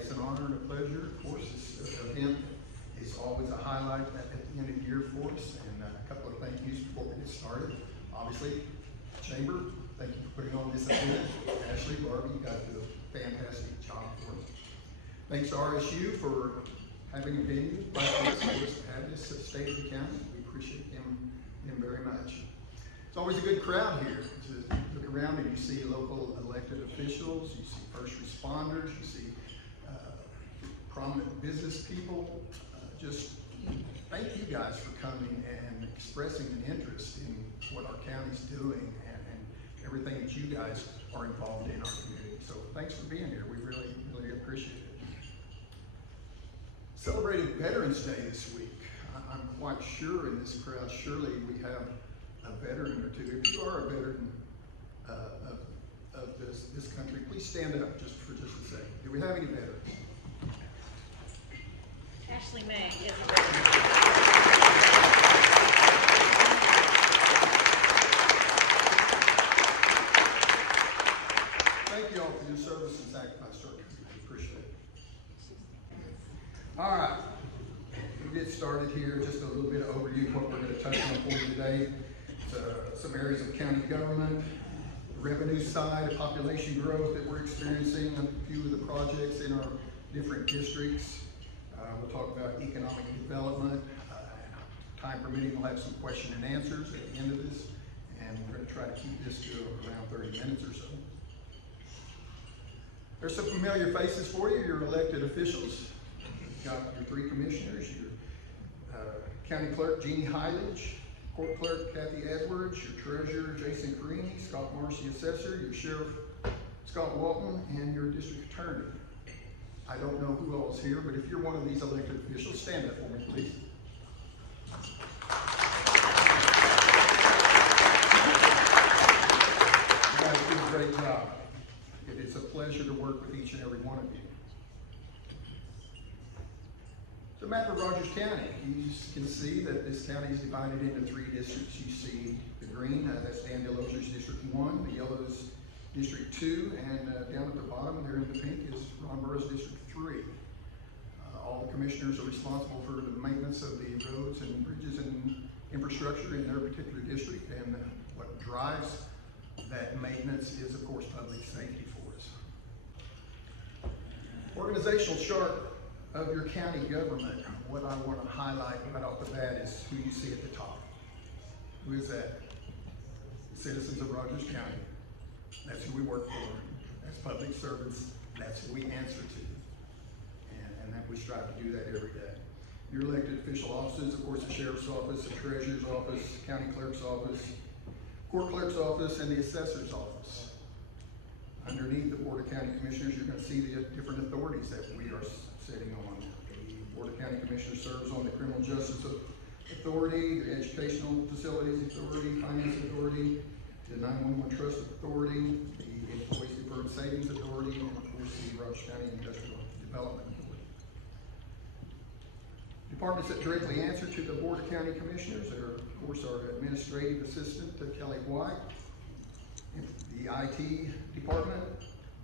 It's an honor and a pleasure. Of course, this event is always a highlight at the end of the year for us. And a couple of thank yous before we get started. Obviously, Chamber, thank you for putting on this event. Ashley, Barbie, you guys do a fantastic job for us. Thanks to RSU for having a venue like this for us to have this state of the county. We appreciate them very much. It's always a good crowd here. You look around and you see local elected officials, you see first responders, you see prominent business people. Just thank you guys for coming and expressing an interest in what our county's doing and everything that you guys are involved in our community. So thanks for being here. We really, really appreciate it. Celebrated Veterans Day this week. I'm quite sure in this crowd, surely we have a veteran or two. If you are a veteran of this country, please stand up just a second. Do we have any veterans? Ashley May is a veteran. Thank you all for your service and sacrifice to our country. We appreciate it. All right, we'll get started here. Just a little bit of overview of what we're going to touch on for you today. Some areas of county government, the revenue side, population growth that we're experiencing, a few of the projects in our different districts. We'll talk about economic development. Time permitting, we'll have some question and answers at the end of this, and we're going to try to keep this to around 30 minutes or so. There's some familiar faces for you, your elected officials. You've got your three commissioners, your county clerk, Jeannie Hylage, court clerk, Kathy Edwards, your treasurer, Jason Carini, Scott Marcy, assessor, your sheriff, Scott Walton, and your district attorney. I don't know who all is here, but if you're one of these elected officials, stand up for me, please. You guys do a great job. It is a pleasure to work with each and every one of you. So map of Rogers County, you can see that this county is divided into three districts. You see the green, that's Dan DeLozier's District 1, the yellow is District 2, and down at the bottom there in the pink is Ron Burroughs District 3. All the commissioners are responsible for the maintenance of the roads and bridges and infrastructure in their particular district, and what drives that maintenance is, of course, public safety for us. Organizational chart of your county government. What I want to highlight right off the bat is who you see at the top. Who is that? Citizens of Rogers County. That's who we work for. That's public servants. That's who we answer to. And that we strive to do that every day. Your elected official offices, of course, the sheriff's office, the treasurer's office, county clerk's office, court clerk's office, and the assessor's office. Underneath the Board of County Commissioners, you're going to see the different authorities that we are sitting on. The Board of County Commissioners serves on the Criminal Justice Authority, the Educational Facilities Authority, Finance Authority, the 911 Trust Authority, the Employees Deferred Savings Authority, and of course the Rogers County Industrial Development Authority. Departments that directly answer to the Board of County Commissioners are, of course, our Administrative Assistant, Kelly White, the IT Department,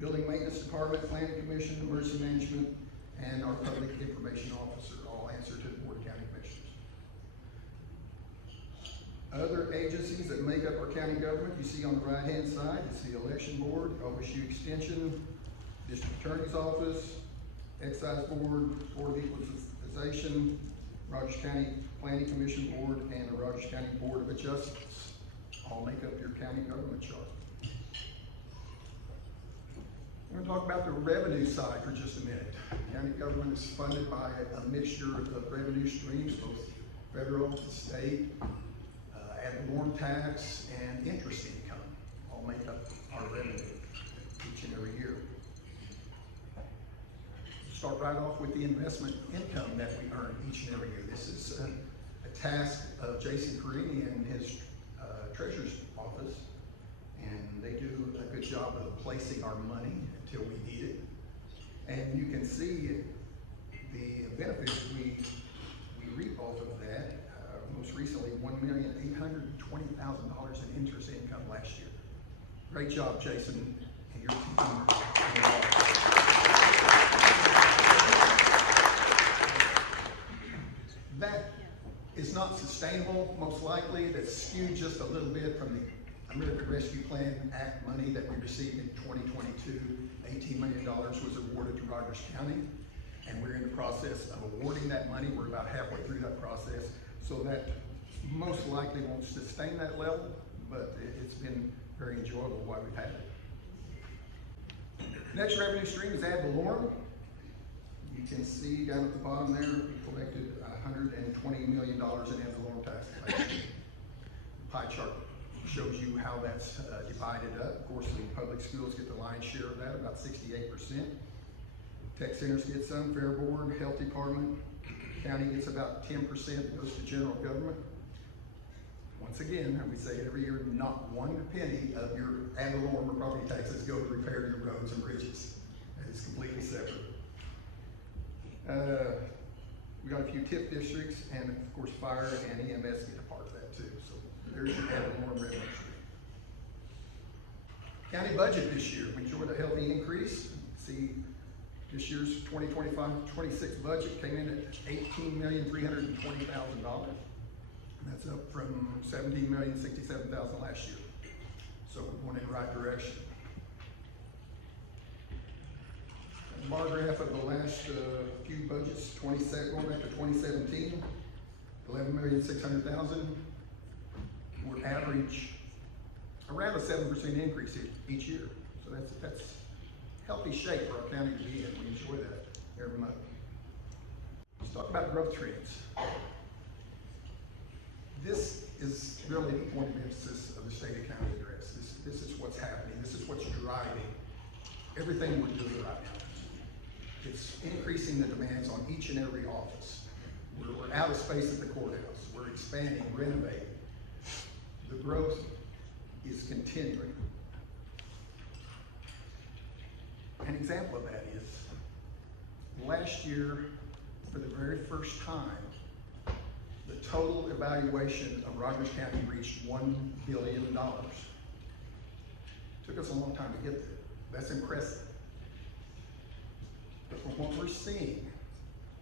Building Maintenance Department, Planning Commission, Emergency Management, and our Public Information Officer all answer to the Board of County Commissioners. Other agencies that make up our county government, you see on the right-hand side, it's the Election Board, OSU Extension, District Attorney's Office, Excise Board, Board of Equalization, Rogers County Planning Commission Board, and the Rogers County Board of Adjustments. All make up your county government chart. We're going to talk about the revenue side for just a minute. County government is funded by a mixture of revenue streams, both federal, state, ad valorem tax, and interest income. All make up our revenue each and every year. Start right off with the investment income that we earn each and every year. This is a task of Jason Carini and his treasurer's office, and they do a good job of placing our money until we need it. And you can see the benefits we reap off of that. Most recently, $1,820,000 in interest income last year. Great job, Jason, and your team. That is not sustainable, most likely. That's skewed just a little bit from the American Rescue Plan Act money that we received in 2022. $18 million was awarded to Rogers County, and we're in the process of awarding that money. We're about halfway through that process, so that most likely won't sustain that level, but it's been very enjoyable while we've had it. Next revenue stream is ad valorem. You can see down at the bottom there, we collected $120 million in ad valorem tax collection. Pie chart shows you how that's divided up. Of course, the public schools get the lion's share of that, about 68%. Tech centers get some, Fair Board, Health Department. County gets about 10%, goes to general government. Once again, we say it every year, not one penny of your ad valorem or property taxes go to repair your roads and bridges. That is completely separate. We got a few TIF districts, and of course fire and EMS get a part of that too. So there's your ad valorem revenue stream. County budget this year, we enjoyed a healthy increase. See, this year's 2025-26 budget came in at $18,320,000. That's up from $17,067,000 last year. So we're going in the right direction. A bar graph of the last few budgets, going back to 2017, $11,600,000. We're average around a 7% increase each year. So that's healthy shape for our county to be in. We enjoy that every month. Let's talk about growth trends. This is really the point of emphasis of the state of county address. This is what's happening. This is what's driving everything we're doing right now. It's increasing the demands on each and every office. We're out of space at the courthouse. We're expanding, renovating. The growth is continuing. An example of that is last year, for the very first time, the total evaluation of Rogers County reached $1 billion. Took us a long time to get there. That's impressive. But from what we're seeing,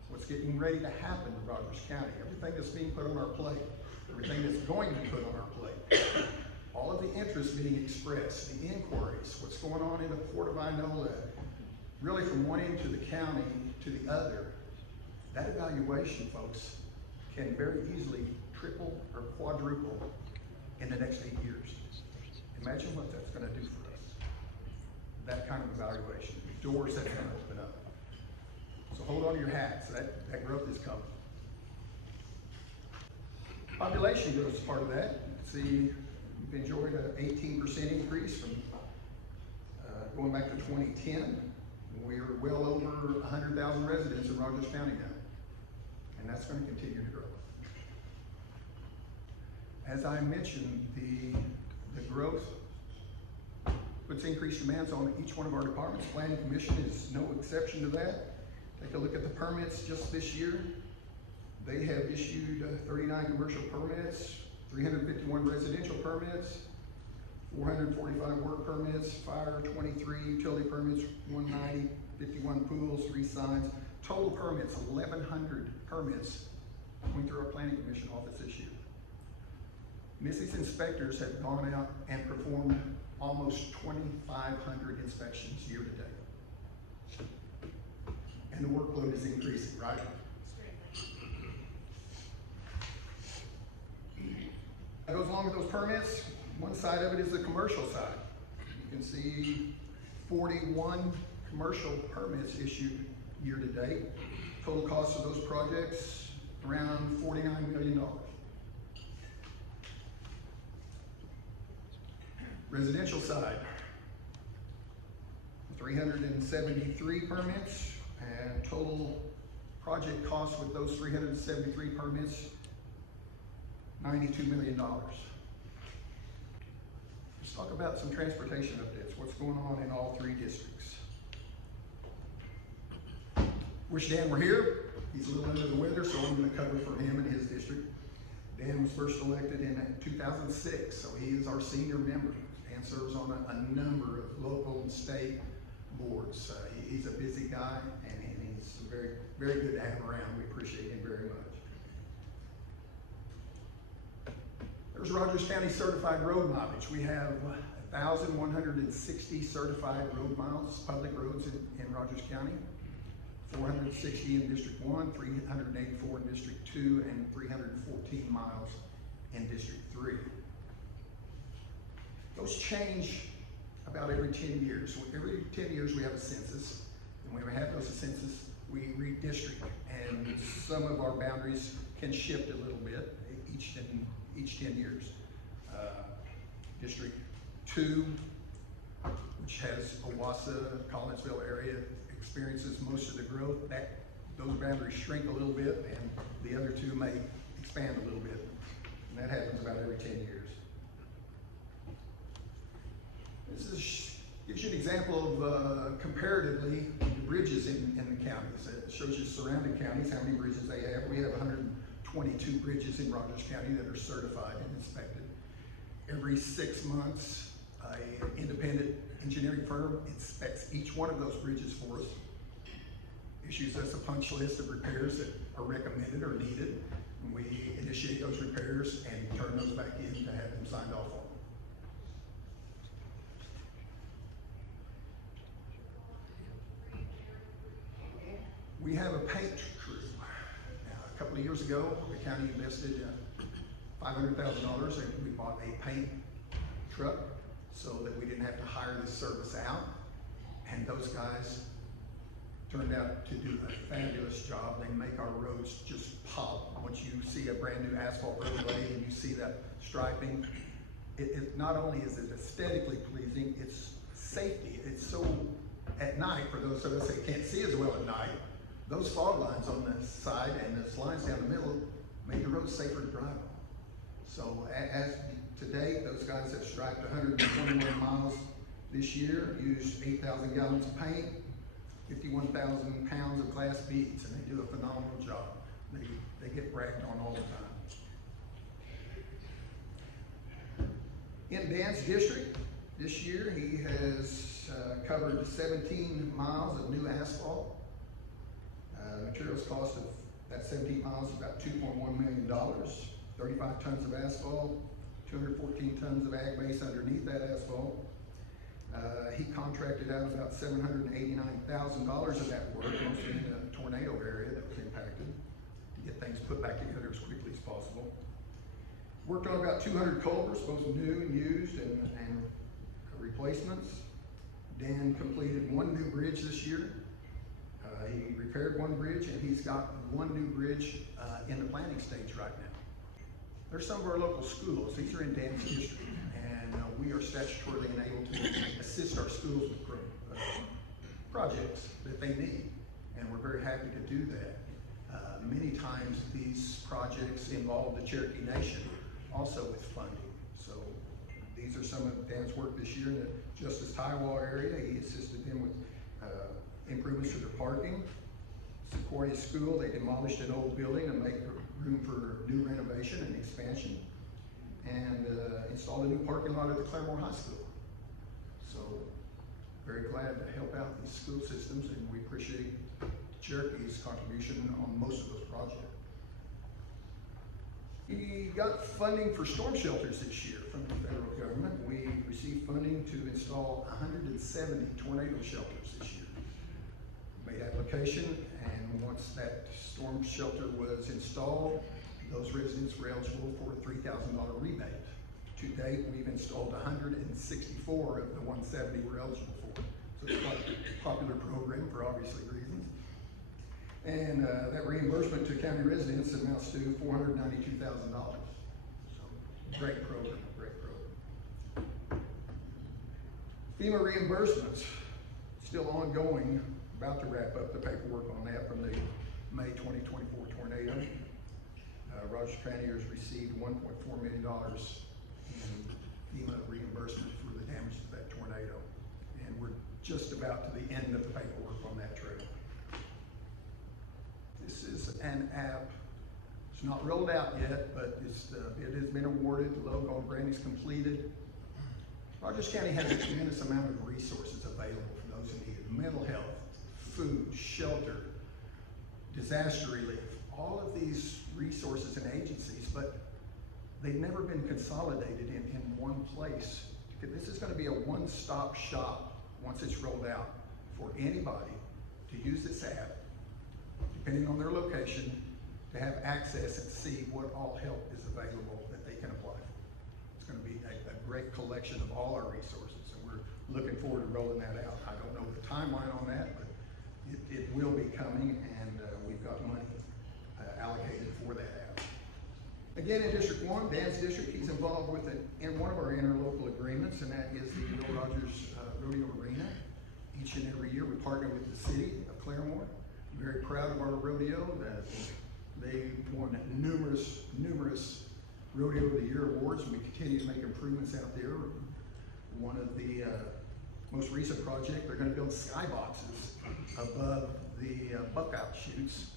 what's getting ready to happen in Rogers County, everything that's being put on our plate, everything that's going to be put on our plate, all of the interest being expressed, the inquiries, what's going on in the Port of Inola, really from one end to the county to the other, that evaluation, folks, can very easily triple or quadruple in the next 8 years. Imagine what that's going to do for us. That kind of evaluation, the doors that's going to open up. So hold on to your hats. That growth is coming. Population growth is part of that. See, we've enjoyed an 18% increase from going back to 2010. We're well over 100,000 residents in Rogers County now. And that's going to continue to grow. As I mentioned, the growth puts increased demands on each one of our departments. Planning Commission is no exception to that. Take a look at the permits just this year. They have issued 39 commercial permits, 351 residential permits, 445 work permits, fire 23, utility permits 190, 51 pools, 3 signs. Total permits, 1,100 permits going through our Planning Commission office this year. Missy's inspectors have gone out and performed almost 2,500 inspections year to date. And the workload is increasing, right? That goes along with those permits. One side of it is the commercial side. You can see 41 commercial permits issued year to date. Total cost of those projects around $49 million. Residential side, 373 permits, and total project cost with those 373 permits, $92 million. Let's talk about some transportation updates. What's going on in all 3 districts? Wish Dan were here. He's a little under the weather, so I'm going to cover for him and his district. Dan was first elected in 2006, so he is our senior member and serves on a number of local and state boards. He's a busy guy, and he's very, very good to have around. We appreciate him very much. There's Rogers County certified road mileage. We have 1,160 certified road miles, public roads in Rogers County. 460 in District 1, 384 in District 2, and 314 miles in District 3. Those change about every 10 years. Every 10 years we have a census, and when we have those census, we redistrict, and some of our boundaries can shift a little bit each 10 years. District 2, which has Owasso, Collinsville area, experiences most of the growth. Those boundaries shrink a little bit, and the other two may expand a little bit. And that happens about every 10 years. This gives you an example of comparatively the bridges in the counties. It shows you surrounding counties, how many bridges they have. We have 122 bridges in Rogers County that are certified and inspected. Every 6 months, an independent engineering firm inspects each one of those bridges for us, issues us a punch list of repairs that are recommended or needed, and we initiate those repairs and turn those back in to have them signed off on. We have a paint crew. Now, a couple of years ago, the county invested $500,000 and we bought a paint truck so that we didn't have to hire this service out. And those guys turned out to do a fabulous job. They make our roads just pop. Once you see a brand new asphalt road laid and you see that striping, it not only is it aesthetically pleasing, it's safety. It's so, at night, for those of us that can't see as well at night, those fog lines on the side and those lines down the middle make the road safer to drive on. So as to date, those guys have striped 121 miles this year, used 8,000 gallons of paint, 51,000 pounds of glass beads, and they do a phenomenal job. They get bragged on all the time. In Dan's district, this year he has covered 17 miles of new asphalt. Materials cost of that 17 miles is about $2.1 million, 35 tons of asphalt, 214 tons of ag base underneath that asphalt. He contracted out about $789,000 of that work, mostly in the tornado area that was impacted, to get things put back together as quickly as possible. Worked on about 200 culverts, both new and used, and replacements. Dan completed one new bridge this year. He repaired one bridge, and he's got one new bridge in the planning stage right now. There's some of our local schools. These are in Dan's district, and we are statutorily enabled to assist our schools with projects that they need, and we're very happy to do that. Many times these projects involve the Cherokee Nation, also with funding. So these are some of Dan's work this year in the Justice Taiwa area. He assisted them with improvements to their parking. Sequoia School, they demolished an old building to make room for new renovation and expansion, and installed a new parking lot at the Claremore High School. So very glad to help out these school systems, and we appreciate Cherokee's contribution on most of those projects. He got funding for storm shelters this year from the federal government. We received funding to install 170 tornado shelters this year. Made application, and once that storm shelter was installed, those residents were eligible for a $3,000 rebate. To date, we've installed 164 of the 170 we're eligible for. So it's quite a popular program for obviously reasons. And that reimbursement to county residents amounts to $492,000. So great program, great program. FEMA reimbursements, still ongoing. About to wrap up the paperwork on that from the May 2024 tornado. Rogers County has received $1.4 million in FEMA reimbursement for the damage to that tornado. And we're just about to the end of the paperwork on that trail. This is an app. It's not rolled out yet, but it has been awarded. The logo grant is completed. Rogers County has a tremendous amount of resources available for those in need. Mental health, food, shelter, disaster relief, all of these resources and agencies, but they've never been consolidated in one place. This is gonna be a one-stop shop once it's rolled out for anybody to use this app, depending on their location, to have access and see what all help is available that they can apply for. It's gonna be a great collection of all our resources, and we're looking forward to rolling that out. I don't know the timeline on that, but it will be coming, and we've got money allocated for that app. Again, in District 1, Dan's district, he's involved with in one of our interlocal agreements, and that is the Will Rogers Rodeo Arena. Each and every year, we partner with the city of Claremore. I'm very proud of our rodeo. That they won numerous Rodeo of the Year awards, and we continue to make improvements out there. One of the most recent project, they're going to build skyboxes above the buckout chutes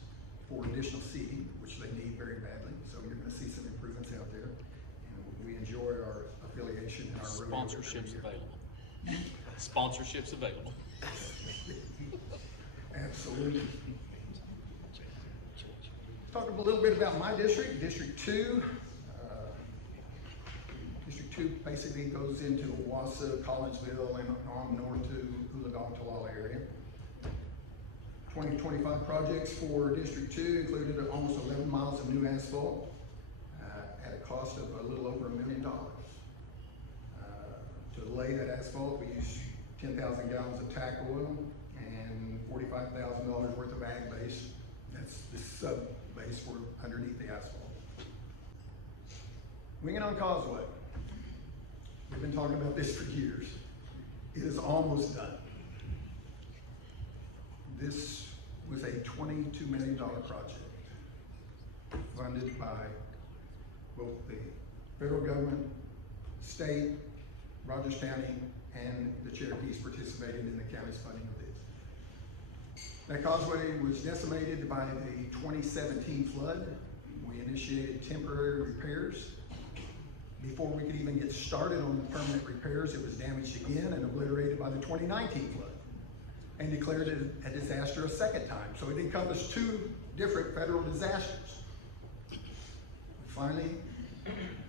for additional seating, which they need very badly. So you're going to see some improvements out there, and we enjoy our affiliation and our rodeo. Sponsorships available. Sponsorships available. Absolutely. Talk a little bit about my district, District 2. District 2 basically goes into Owasso, Collinsville, and on north to Oologong, Talala area. 2025 projects for District 2 included almost 11 miles of new asphalt at a cost of a little over $1 million. To lay that asphalt, we used 10,000 gallons of tack oil and $45,000 worth of ag base. That's the sub base for underneath the asphalt. Winging on Causeway. We've been talking about this for years. It is almost done. This was a $22 million project funded by both the federal government, state, Rogers County, and the Cherokees participated in the county's funding of this. That causeway was decimated by the 2017 flood. We initiated temporary repairs. Before we could even get started on the permanent repairs, it was damaged again and obliterated by the 2019 flood, and declared it a disaster a second time. So it encompassed two different federal disasters. We finally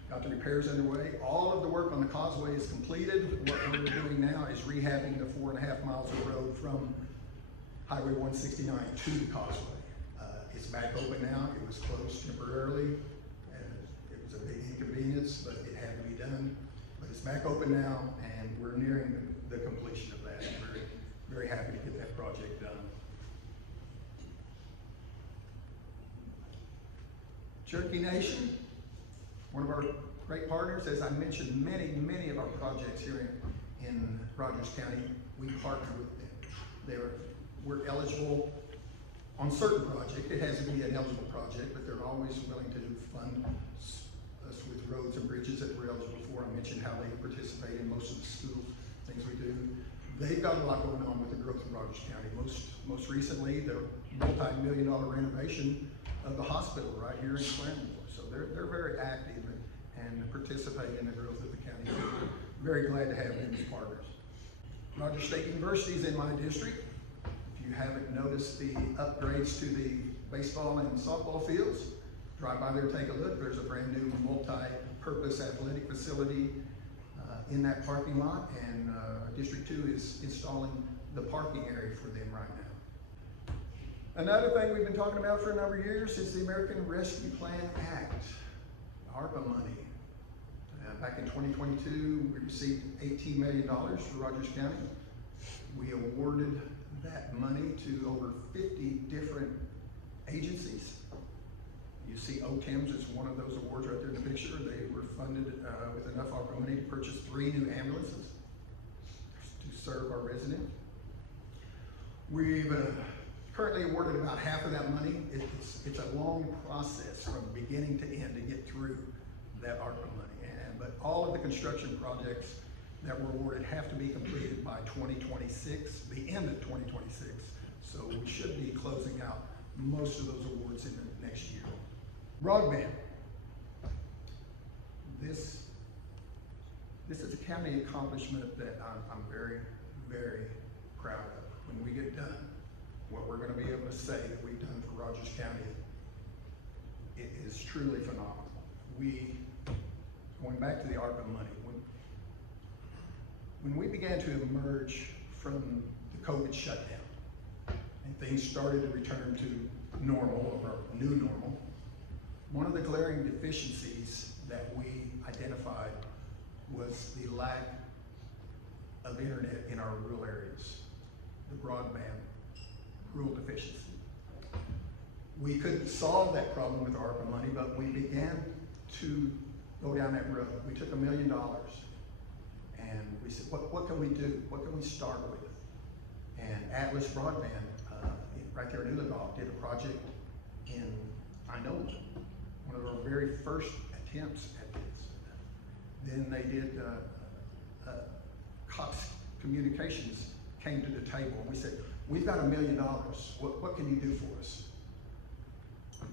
got the repairs underway. All of the work on the causeway is completed. What we're doing now is rehabbing the 4.5 miles of road from Highway 169 to the causeway. It's back open now. It was closed temporarily, and it was a big inconvenience, but it had to be done. But it's back open now, and we're nearing the completion of that. We're very happy to get that project done. Cherokee Nation, one of our great partners. As I mentioned, many of our projects here in Rogers County, we partner with them. We're eligible on certain projects. It has to be an eligible project, but they're always willing to fund us with roads and bridges that we're eligible for. I mentioned how they participate in most of the school things we do. They've got a lot going on with the growth of Rogers County. Most recently, the multi-million-dollar renovation of the hospital right here in Claremore. So they're very active and participate in the growth of the county. We're very glad to have them as partners. Rogers State University is in my district. If you haven't noticed the upgrades to the baseball and softball fields, drive by there and take a look. There's a brand new multi-purpose athletic facility in that parking lot, and District 2 is installing the parking area for them right now. Another thing we've been talking about for a number of years is the American Rescue Plan Act, ARPA money. Back in 2022, we received $18 million for Rogers County. We awarded that money to over 50 different agencies. You see OTEMS as one of those awards right there in the picture. They were funded with enough ARPA money to purchase 3 new ambulances to serve our residents. We've currently awarded about half of that money. It's a long process from beginning to end to get through that ARPA money. But all of the construction projects that were awarded have to be completed by 2026, the end of 2026. So we should be closing out most of those awards in the next year. Broadband. This is a county accomplishment that I'm very, very proud of. When we get done, what we're going to be able to say that we've done for Rogers County, it is truly phenomenal. We going back to the ARPA money, when we began to emerge from the COVID shutdown and things started to return to normal or new normal, one of the glaring deficiencies that we identified was the lack of internet in our rural areas, the broadband rural deficiency. We couldn't solve that problem with ARPA money, but we began to go down that road. We took $1 million and we said, what can we do? What can we start with? And Atlas Broadband, right there in Uligaw, did a project in Inola, one of our very first attempts at this. Then they did, Cox Communications came to the table and we said, we've got $1 million, what can you do for us?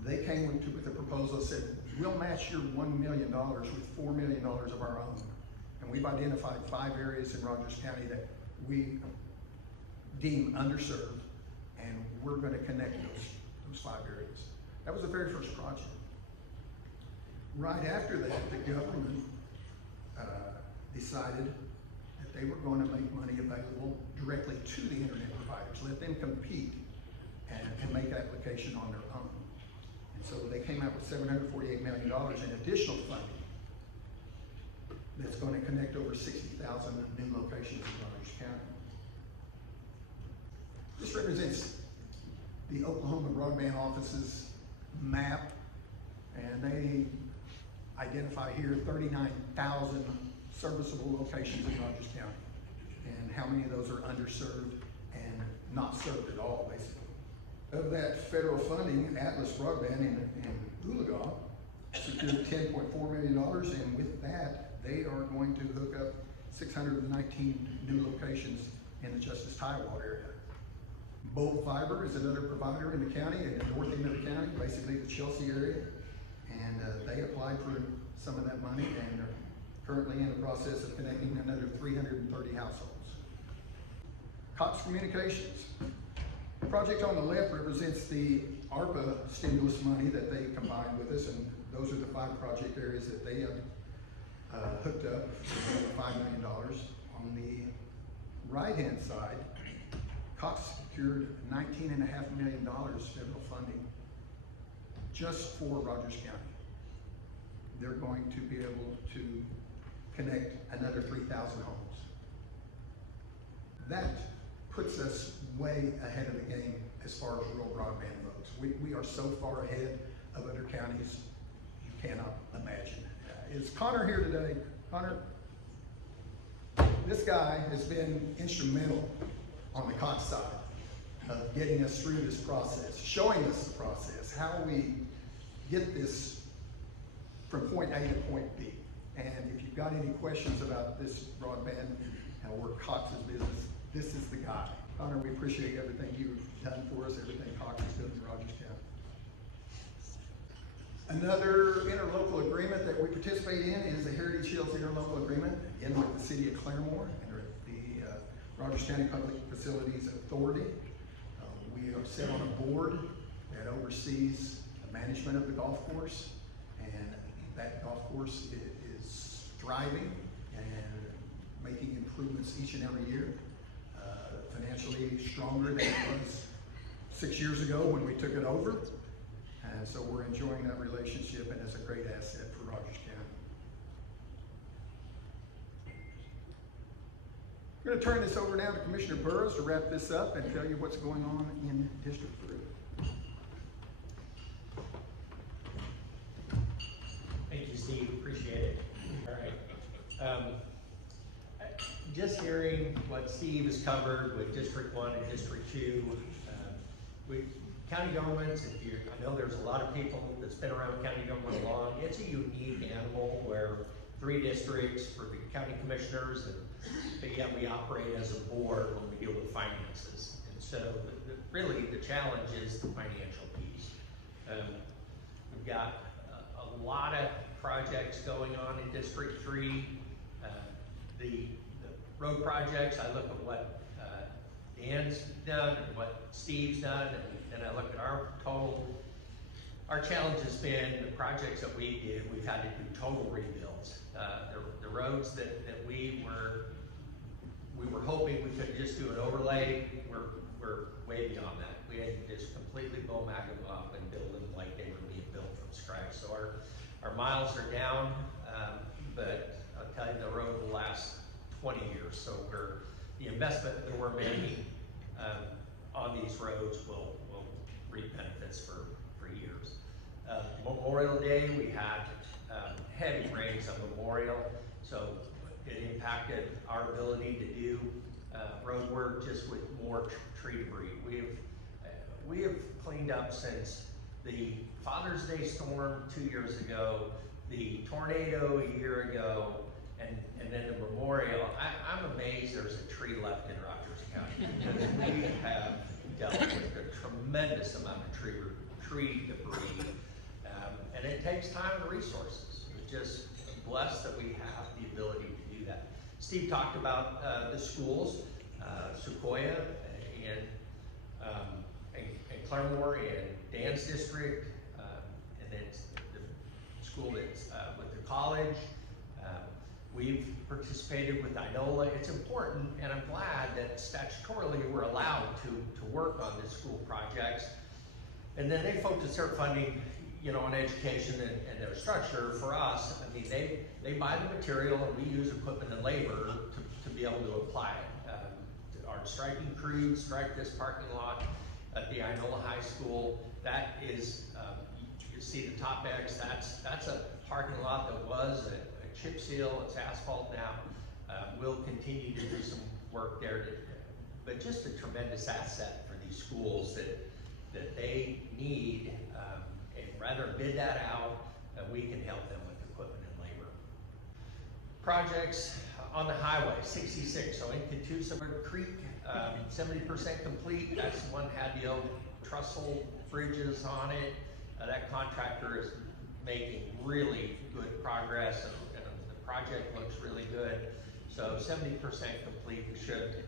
They came with a proposal that said, we'll match your $1 million with $4 million of our own. And we've identified 5 areas in Rogers County that we deem underserved, and we're gonna connect those 5 areas. That was the very first project. Right after that, the government decided that they were going to make money available directly to the internet providers, let them compete and make application on their own. And so they came out with $748 million in additional funding that's going to connect over 60,000 new locations in Rogers County. This represents the Oklahoma Broadband Office's map, and they identify here 39,000 serviceable locations in Rogers County, and how many of those are underserved and not served at all, basically. Of that federal funding, Atlas Broadband in Uligaw secured $10.4 million, and with that, they are going to hook up 619 new locations in the Justice Tidewater area. Bold Fiber is another provider in the county, in the north end of the county, basically the Chelsea area, and they applied for some of that money and are currently in the process of connecting another 330 households. Cox Communications. The project on the left represents the ARPA stimulus money that they combined with us, and those are the 5 project areas that they hooked up for $5 million. On the right-hand side, Cox secured $19.5 million federal funding just for Rogers County. They're going to be able to connect another 3,000 homes. That puts us way ahead of the game as far as rural broadband goes. We are so far ahead of other counties, you cannot imagine. Is Connor here today? Connor? This guy has been instrumental on the Cox side of getting us through this process, showing us the process, how we get this from point A to point B. And if you've got any questions about this broadband or Cox's business, this is the guy. Connor, we appreciate everything you've done for us, everything Cox has done in Rogers County. Another interlocal agreement that we participate in is the Heritage Hills Interlocal Agreement, again with the City of Claremore and the Rogers County Public Facilities Authority. We are set on a board that oversees the management of the golf course, and that golf course is thriving and making improvements each and every year. Financially stronger than it was 6 years ago when we took it over. And so we're enjoying that relationship, and it's a great asset for Rogers County. I'm going to turn this over now to Commissioner Burrows to wrap this up and tell you what's going on in District 3. Thank you, Steve. Appreciate it. All right. Just hearing what Steve has covered with District 1 and District 2, county governments, I know there's a lot of people that's been around county government long. It's a unique animal where 3 districts for the county commissioners, but yet we operate as a board when we deal with finances. And so really the challenge is the financial piece. We've got a lot of projects going on in District 3. The road projects, I look at what Dan's done and what Steve's done, and I look at our total Our challenge has been the projects that we did, we've had to do total rebuilds. The roads that we were hoping we could just do an overlay, we're way beyond that. We had to just completely them up and build them like they were being built from scratch. So our miles are down, but I'll tell you, the road will last 20 years. So the investment that we're making on these roads will reap benefits for years. Memorial Day, we had heavy rains on Memorial, so it impacted our ability to do road work just with more tree debris. We have cleaned up since the Father's Day storm 2 years ago, the tornado a year ago, and then the memorial. I'm amazed there's a tree left in Rogers County, because we have dealt with a tremendous amount of tree debris, and it takes time and resources. We're just blessed that we have the ability to do that. Steve talked about the schools, Sequoia and Claremore and Dan's district, and then the school that's with the college. We've participated with Inola. It's important, and I'm glad that statutorily we're allowed to work on the school projects. And then they focus their funding, on education and their structure. For us, I mean, they buy the material and we use equipment and labor to be able to apply it. Our striping crews stripe this parking lot at the Inola High School. That is, you see the top X, that's a parking lot that was a chip seal, it's asphalt now. We'll continue to do some work there, but just a tremendous asset for these schools that they need, and rather bid that out, we can help them with equipment and labor. Projects on the highway, 66, so in Catoosa Creek, 70% complete. That's the one had the old trestle bridges on it. That contractor is making really good progress, and the project looks really good. So 70% complete. We should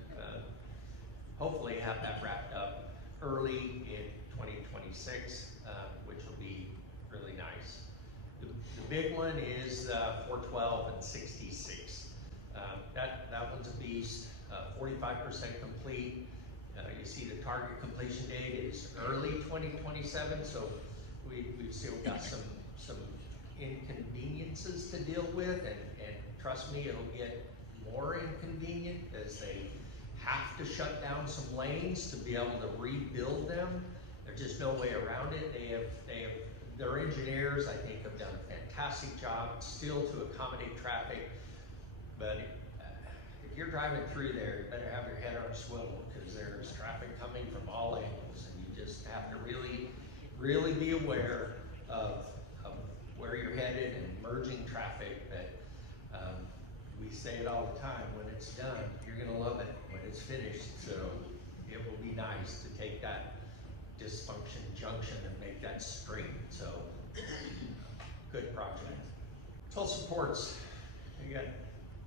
hopefully have that wrapped up early in 2026, which will be really nice. The big one is 412 and 66. That one's a beast. 45% complete. You see the target completion date is early 2027, so we've still got some inconveniences to deal with, and trust me, it'll get more inconvenient as they have to shut down some lanes to be able to rebuild them. There's just no way around it. Their engineers, I think, have done a fantastic job still to accommodate traffic, but if you're driving through there, you better have your head on a swivel, because there's traffic coming from all angles, and you just have to really be aware of where you're headed and merging traffic. But we say it all the time, when it's done, you're gonna love it when it's finished. So it will be nice to take that dysfunction junction and make that straight. So good project. Tulsa Ports, you got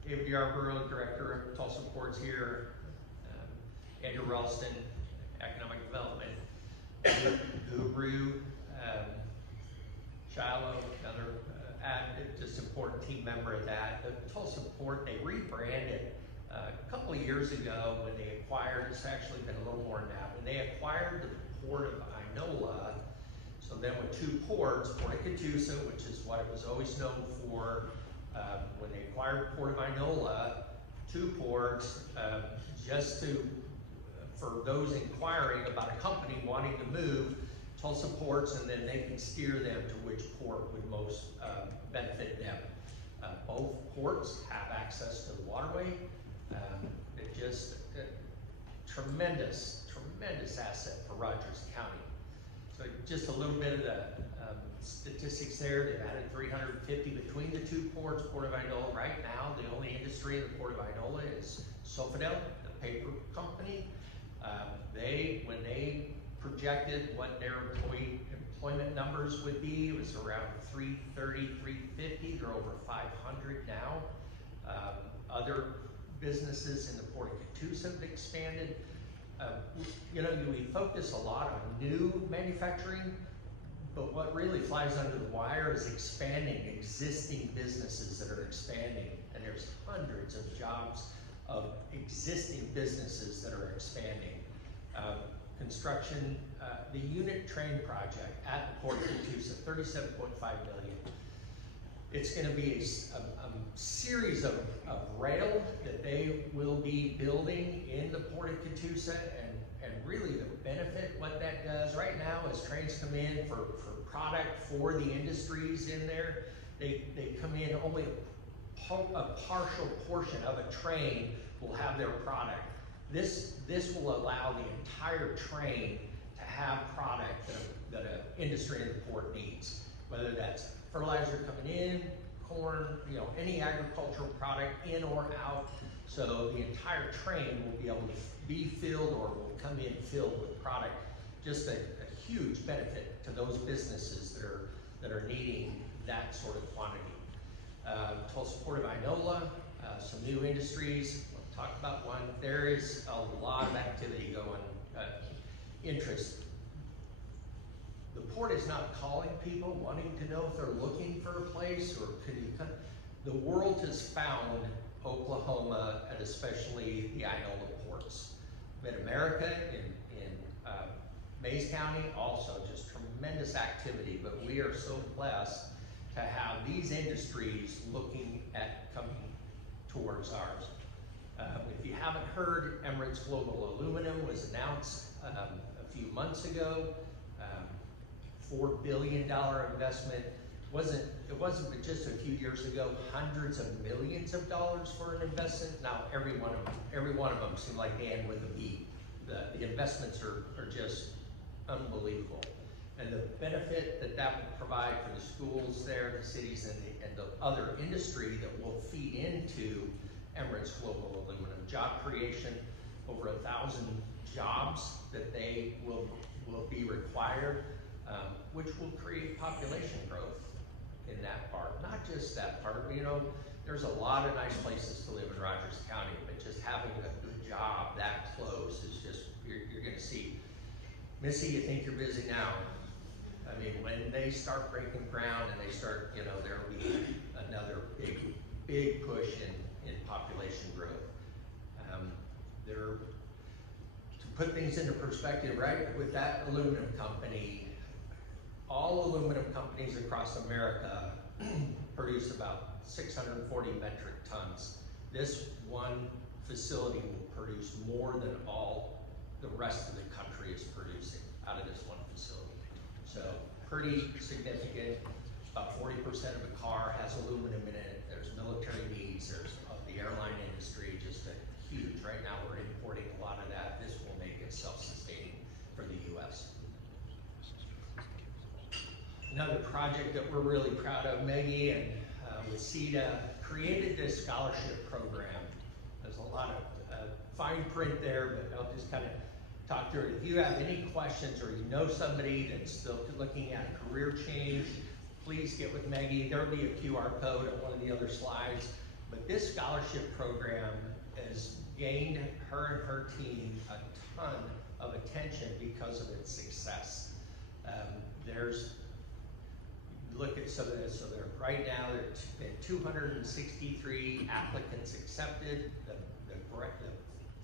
David Yarborough, Director of Tulsa Ports here, Andrew Ralston, Economic Development, Guru, Shiloh, another just important team member of that. The Tulsa Port, they rebranded a couple of years ago when they acquired, it's actually been a little more than that, when they acquired the Port of Inola. So then with two ports, Port of Catoosa, which is what it was always known for, when they acquired Port of Inola, two ports, for those inquiring about a company wanting to move, Tulsa Ports, and then they can steer them to which port would most benefit them. Both ports have access to the waterway. It just tremendous asset for Rogers County. So just a little bit of the statistics there. They've added 350 between the two ports. Port of Inola, right now, the only industry in the Port of Inola is Sofidel, the paper company. When they projected what their employment numbers would be, it was around 330, 350. They're over 500 now. Other businesses in the Port of Catoosa have expanded. We focus a lot on new manufacturing, But what really flies under the wire is expanding existing businesses that are expanding. And there's hundreds of jobs of existing businesses that are expanding. Construction, the unit train project at the Port of Catoosa, $37.5 million. It's gonna be a series of rail that they will be building in the Port of Catoosa, and really the benefit, what that does right now is trains come in for product for the industries in there. They come in, only a partial portion of a train will have their product. This will allow the entire train to have product that an industry in the port needs, whether that's fertilizer coming in, corn, any agricultural product in or out. So the entire train will be able to be filled or will come in filled with product. Just a huge benefit to those businesses that are needing that sort of quantity. Tulsa Port of Inola, some new industries. We'll talk about one. There is a lot of activity going, interest. The port is not calling people, wanting to know if they're looking for a place or could you come. The world has found Oklahoma and especially the Inola ports. Mid-America in Mays County, also just tremendous activity, but we are so blessed to have these industries looking at coming towards ours. If you haven't heard, Emirates Global Aluminum was announced a few months ago. $4 billion investment. It wasn't but just a few years ago, hundreds of millions of dollars for an investment. Now every one of them seem like they end with a B. The investments are just unbelievable. And the benefit that would provide for the schools there, the cities, and the other industry that will feed into Emirates Global Aluminum. Job creation, over 1,000 jobs that they will be required, which will create population growth in that part. Not just that part, there's a lot of nice places to live in Rogers County, but just having a good job that close is just, you're gonna see. Missy, you think you're busy now. I mean, when they start breaking ground and they start, there'll be another big push in population growth. To put things into perspective, right, with that aluminum company, all aluminum companies across America produce about 640 metric tons. This one facility will produce more than all the rest of the country is producing out of this one facility. So pretty significant. About 40% of a car has aluminum in it. There's military needs. There's the airline industry, just a huge. Right now we're importing a lot of that. This will make it self-sustaining for the U.S. Another project that we're really proud of, Maggie and with CETA, created this scholarship program. There's a lot of fine print there, but I'll just kind of talk through it. If you have any questions or you know somebody that's still looking at career change, please get with Maggie. There'll be a QR code on one of the other slides. But this scholarship program has gained her and her team a ton of attention because of its success. Look at some of this. So right now there's been 263 applicants accepted. The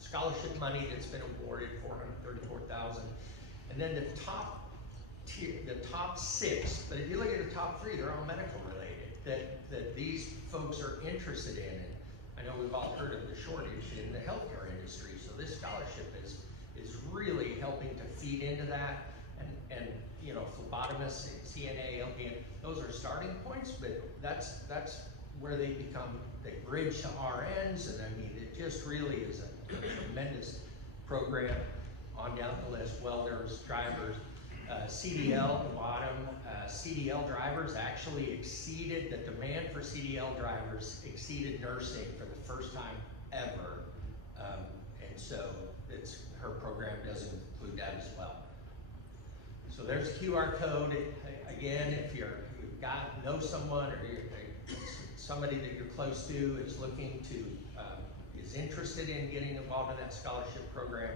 scholarship money that's been awarded, $434,000, and then the top 6. But if you look at the top 3, they're all medical related. That these folks are interested in. And I know we've all heard of the shortage in the healthcare industry. So this scholarship is really helping to feed into that. And phlebotomists, CNA, LPN, those are starting points, but that's where they bridge to RNs, and I mean, it just really is a tremendous program. On down the list, welders, drivers, CDL at the bottom. CDL drivers actually exceeded, the demand for CDL drivers exceeded nursing for the first time ever, and so her program does include that as well. So there's a QR code. Again, if you've know someone or somebody that you're close to is looking to, is interested in getting involved in that scholarship program,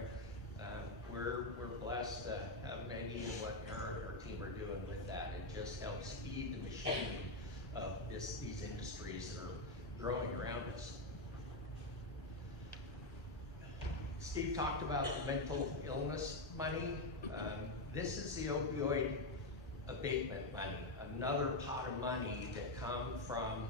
we're blessed to have Maggie and what her and her team are doing with that. It just helps speed the machine of these industries that are growing around us. Steve talked about the mental illness money. This is the opioid abatement money, another pot of money that come from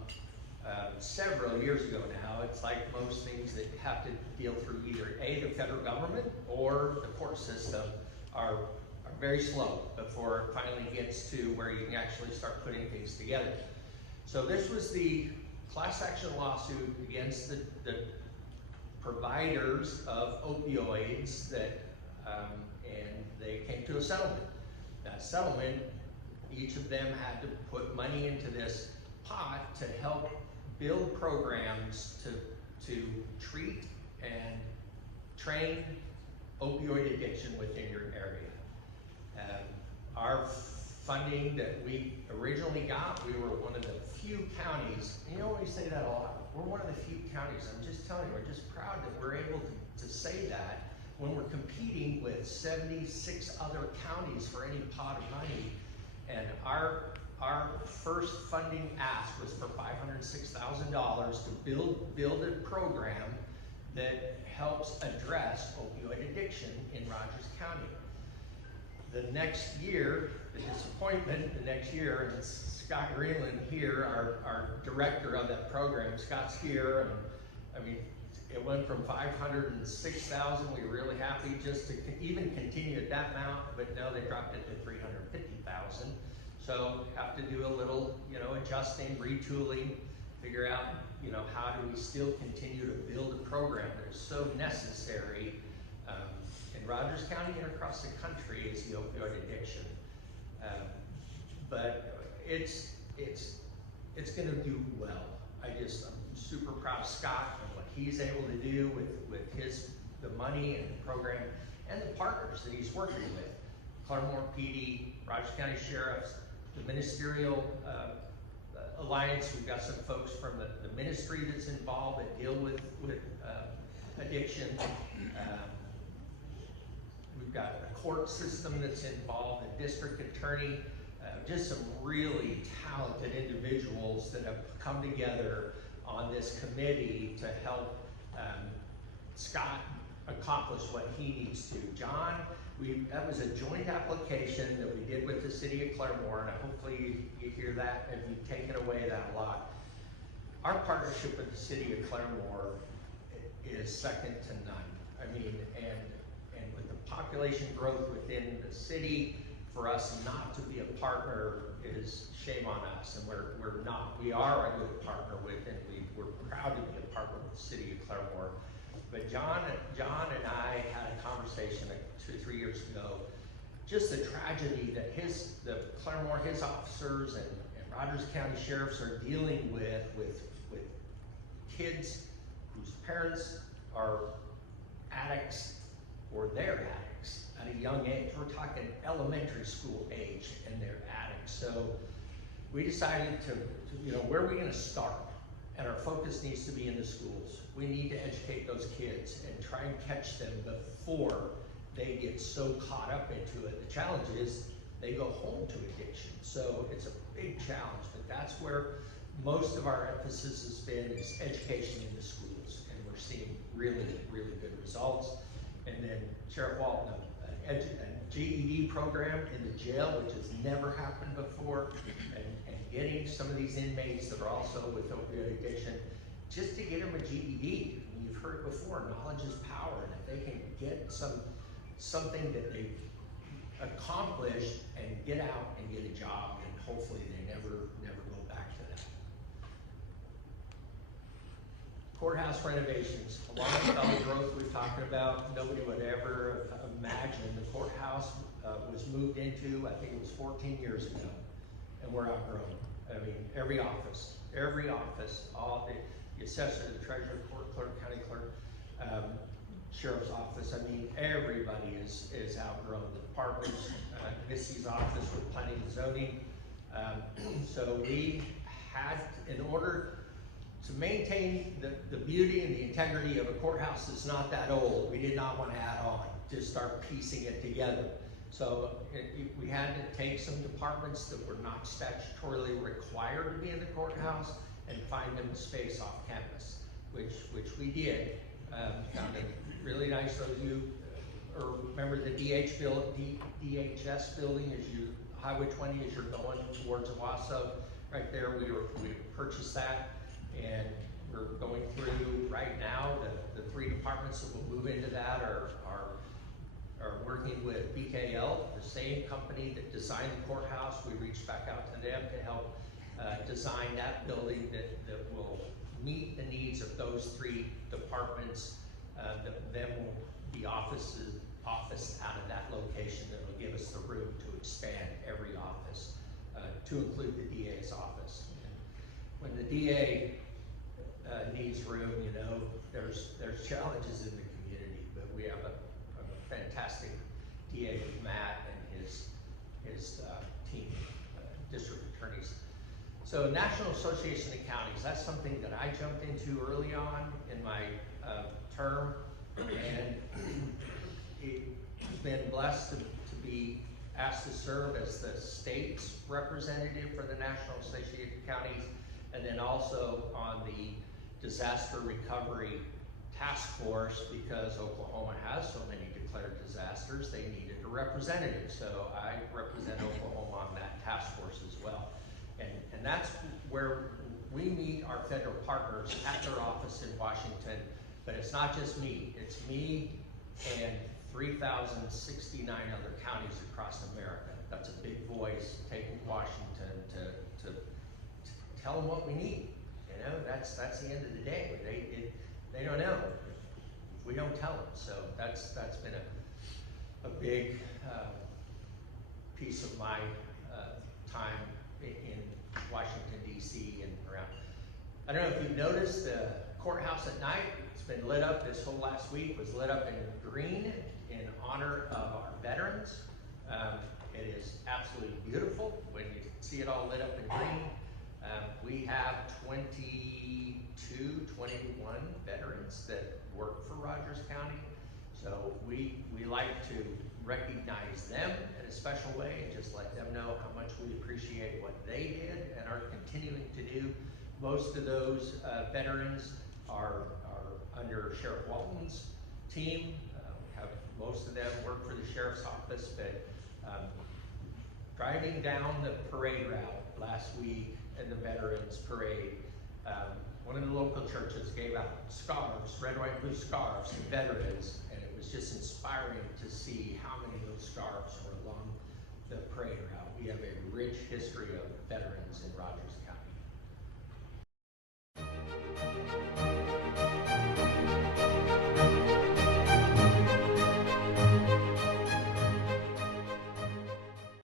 several years ago now. It's like most things that have to deal through either A, the federal government, or the court system are very slow before it finally gets to where you can actually start putting things together. So this was the class action lawsuit against the providers of opioids that, and they came to a settlement. That settlement, each of them had to put money into this pot to help build programs to treat and train opioid addiction within your area. Our funding that we originally got, we were one of the few counties, and you know we say that a lot, we're one of the few counties, I'm just telling you, we're just proud that we're able to say that when we're competing with 76 other counties for any pot of money. And our first funding ask was for $506,000 to build a program that helps address opioid addiction in Rogers County. The next year, the disappointment, the next year, and it's Scott Greenland here, our director of that program. Scott's here, and I mean, it went from 506,000. We were really happy just to even continue at that amount, but now they dropped it to 350,000. So have to do a little, adjusting, retooling, figure out, how do we still continue to build a program that is so necessary in Rogers County and across the country is the opioid addiction. But it's going to do well. I'm super proud of Scott and what he's able to do with the money and the program and the partners that he's working with. Claremore PD, Rogers County Sheriff's, the Ministerial Alliance. We've got some folks from the ministry that's involved that deal with addiction. We've got a court system that's involved, a district attorney, just some really talented individuals that have come together on this committee to help Scott accomplish what he needs to. John, that was a joint application that we did with the city of Claremore, and hopefully you hear that and you've taken away that a lot. Our partnership with the city of Claremore is second to none. I mean, and with the population growth within the city, for us not to be a partner is shame on us, and we're not. We are a good partner with, and we're proud to be a partner with the city of Claremore. But John and I had a conversation 2-3 years ago, just the tragedy that Claremore, his officers and Rogers County sheriffs are dealing with kids whose parents are addicts or they're addicts at a young age. We're talking elementary school age and they're addicts. So we decided to where are we gonna start? And our focus needs to be in the schools. We need to educate those kids and try and catch them before they get so caught up into it. The challenge is they go home to addiction. So it's a big challenge, but that's where most of our emphasis has been, is education in the schools. And we're seeing really, really good results. And then Sheriff Walton, a GED program in the jail, which has never happened before, and getting some of these inmates that are also with opioid addiction, just to get them a GED. And you've heard before, knowledge is power, and if they can get something that they've accomplished and get out and get a job, and hopefully they never go back to that. Courthouse renovations, along with all the growth we've talked about, nobody would ever imagine the courthouse was moved into, I think it was 14 years ago, and we're outgrown. I mean, every office, all the assessor, the treasurer, court clerk, county clerk, sheriff's office, I mean, everybody is outgrown. The departments, Missy's office with planning and zoning. So we had, in order to maintain the beauty and the integrity of a courthouse that's not that old, we did not want to add on to start piecing it together. So we had to take some departments that were not statutorily required to be in the courthouse and find them space off campus, which we did. Found a really nice, those of you, or remember the DHS building as you, Highway 20 as you're going towards Owasso, right there, we purchased that, and we're going through right now, the 3 departments that will move into that are working with BKL, the same company that designed the courthouse. We reached back out to them to help design that building that will meet the needs of those 3 departments. Then will be officed out of that location that will give us the room to expand every office to include the DA's office. And when the DA needs room, you know, there's challenges in the community, but we have a fantastic DA with Matt and his team, district attorneys. So National Association of Counties, that's something that I jumped into early on in my term, and it's been blessed to be asked to serve as the state's representative for the National Association of Counties, and then also on the disaster recovery task force, because Oklahoma has so many declared disasters, they needed a representative. So I represent Oklahoma on that task force as well. And that's where we meet our federal partners at their office in Washington, but it's not just me, it's me and 3,069 other counties across America. That's a big voice taking Washington to tell them what we need. You know, that's the end of the day. They don't know if we don't tell them. So that's been a big piece of my time in Washington, D.C. and around. I don't know if you've noticed the courthouse at night, it's been lit up. This whole last week was lit up in green in honor of our veterans. It is absolutely beautiful when you see it all lit up in green. We have 21 veterans that work for Rogers County. So we like to recognize them in a special way and just let them know how much we appreciate what they did and are continuing to do. Most of those veterans are under Sheriff Walton's team. Most of them work for the sheriff's office, but driving down the parade route last week in the Veterans Parade, one of the local churches gave out scarves, red, white, blue scarves to veterans, and it was just inspiring to see how many of those scarves were along the parade route. We have a rich history of veterans in Rogers County.